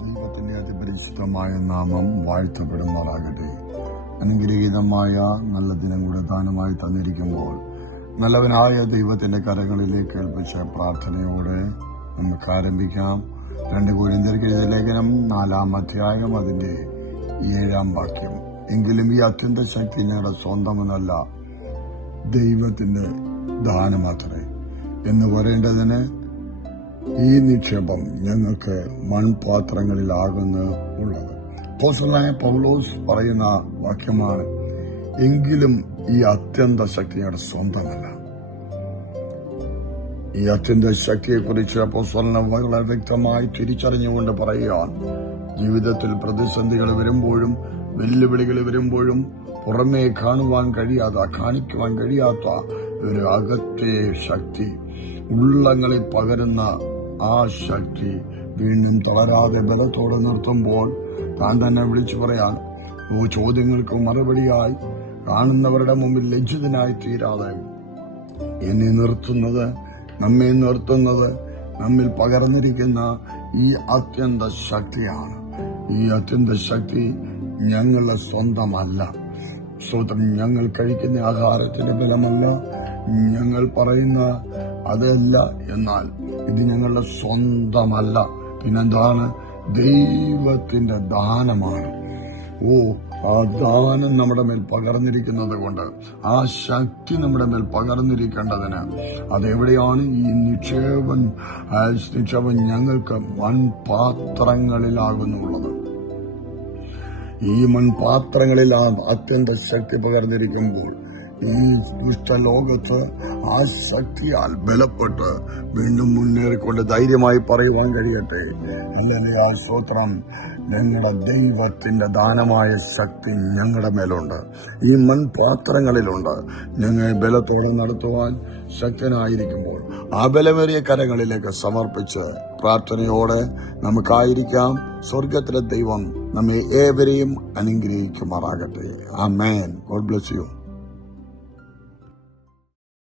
ദൈവത്തിന്റെ അതിപരിശുദ്ധമായ നാമം വാഴ്ത്തപ്പെടുമാറാകട്ടെ. അനുഗ്രഹീതമായ നല്ല ദിനം കൂടെ ദാനമായി തന്നിരിക്കുമ്പോൾ നല്ലവനായ ദൈവത്തിന്റെ കരങ്ങളിലേക്ക് ഏൽപ്പിച്ച പ്രാർത്ഥനയോടെ നമുക്ക് ആരംഭിക്കാം. 2 കൊരിന്ത്യർക്ക് എഴുതിയ ലേഖനം 4-ാം അധ്യായം അതിന്റെ 7-ാം വാക്യം. എങ്കിലും ഈ അത്യന്ത ശക്തി ഞങ്ങളുടെ സ്വന്തമെന്നല്ല, ദൈവത്തിന്റെ ദാനമാത്രേ എന്ന് പറയേണ്ടതിന് ഈ നിക്ഷേപം ഞങ്ങൾക്ക് മൺപാത്രങ്ങളിലാകുന്നു ഉള്ളത്. അപ്പോസ്തലനായ പൗലോസ് പറയുന്ന വാക്യമാണ്, എങ്കിലും ഈ അത്യന്ത ശക്തി ഞങ്ങളുടെ സ്വന്തമല്ല. ഈ അത്യന്ത ശക്തിയെക്കുറിച്ച് അപ്പോസ്തലൻ വളരെ വ്യക്തമായി തിരിച്ചറിഞ്ഞുകൊണ്ട് പറയുകയാണ്, ജീവിതത്തിൽ പ്രതിസന്ധികൾ വരുമ്പോഴും വെല്ലുവിളികൾ വരുമ്പോഴും പുറമേ കാണിക്കുവാൻ കഴിയാത്ത ഒരു അകത്തെ ശക്തി, ഉള്ളങ്ങളിൽ പകരുന്ന ആ ശക്തി വീണ്ടും തളരാതെ ബലത്തോടെ നിർത്തുമ്പോൾ താൻ തന്നെ വിളിച്ചു പറയാൻ ചോദ്യങ്ങൾക്ക് മറുപടിയായി കാണുന്നവരുടെ മുമ്പിൽ ലജ്ജിതനായി തീരാതെ നമ്മെ നിർത്തുന്നത് നമ്മിൽ പകർന്നിരിക്കുന്ന ഈ അത്യന്ത ശക്തിയാണ്. ഈ അത്യന്ത ശക്തി ഞങ്ങളുടെ സ്വന്തമല്ല. സ്തോത്രം. ഞങ്ങൾ കഴിക്കുന്ന ആഹാരത്തിന്റെ ബലമല്ല, ഞങ്ങൾ പറയുന്ന അതല്ല, എന്നാൽ ഇത് ഞങ്ങളുടെ സ്വന്തമല്ല. പിന്നെന്താണ്? ദൈവത്തിന്റെ ദാനമാണ്. ആ ദാനം നമ്മുടെ മേൽ പകർന്നിരിക്കുന്നത് കൊണ്ട്, ആ ശക്തി നമ്മുടെ മേൽ പകർന്നിരിക്കേണ്ടതിന് അതെവിടെയാണ്? ഈ നിക്ഷേപം ഞങ്ങൾക്ക് മൺപാത്രങ്ങളിലാകുന്നുള്ളത്. ഈ മൺപാത്രങ്ങളിലാണ് അത്യന്ത ശക്തി പകർന്നിരിക്കുമ്പോൾ ഈ ദുഷ്ടലോകത്ത് ആ ശക്തിയാൽ ബലപ്പെട്ട് വീണ്ടും മുന്നേറിക്കൊണ്ട് ധൈര്യമായി പറയുവാൻ കഴിയട്ടെ, ഹല്ലേലൂയ, സ്തോത്രം, ഞങ്ങളുടെ ദൈവത്തിന്റെ ദാനമായ ശക്തി ഞങ്ങളുടെ മേലുണ്ട്, ഈ മൺപാത്രങ്ങളിലുണ്ട്. ഞങ്ങൾ ബലത്തോടെ നടത്തുവാൻ ശക്തനായിരിക്കുമ്പോൾ ആ ബലമേറിയ കരങ്ങളിലേക്ക് സമർപ്പിച്ച് പ്രാർത്ഥനയോടെ നമുക്കായിരിക്കാം. സ്വർഗത്തിലെ ദൈവം നമ്മെ ഏവരെയും അനുഗ്രഹിക്കുമാറാകട്ടെ. ആമേൻ. God bless U.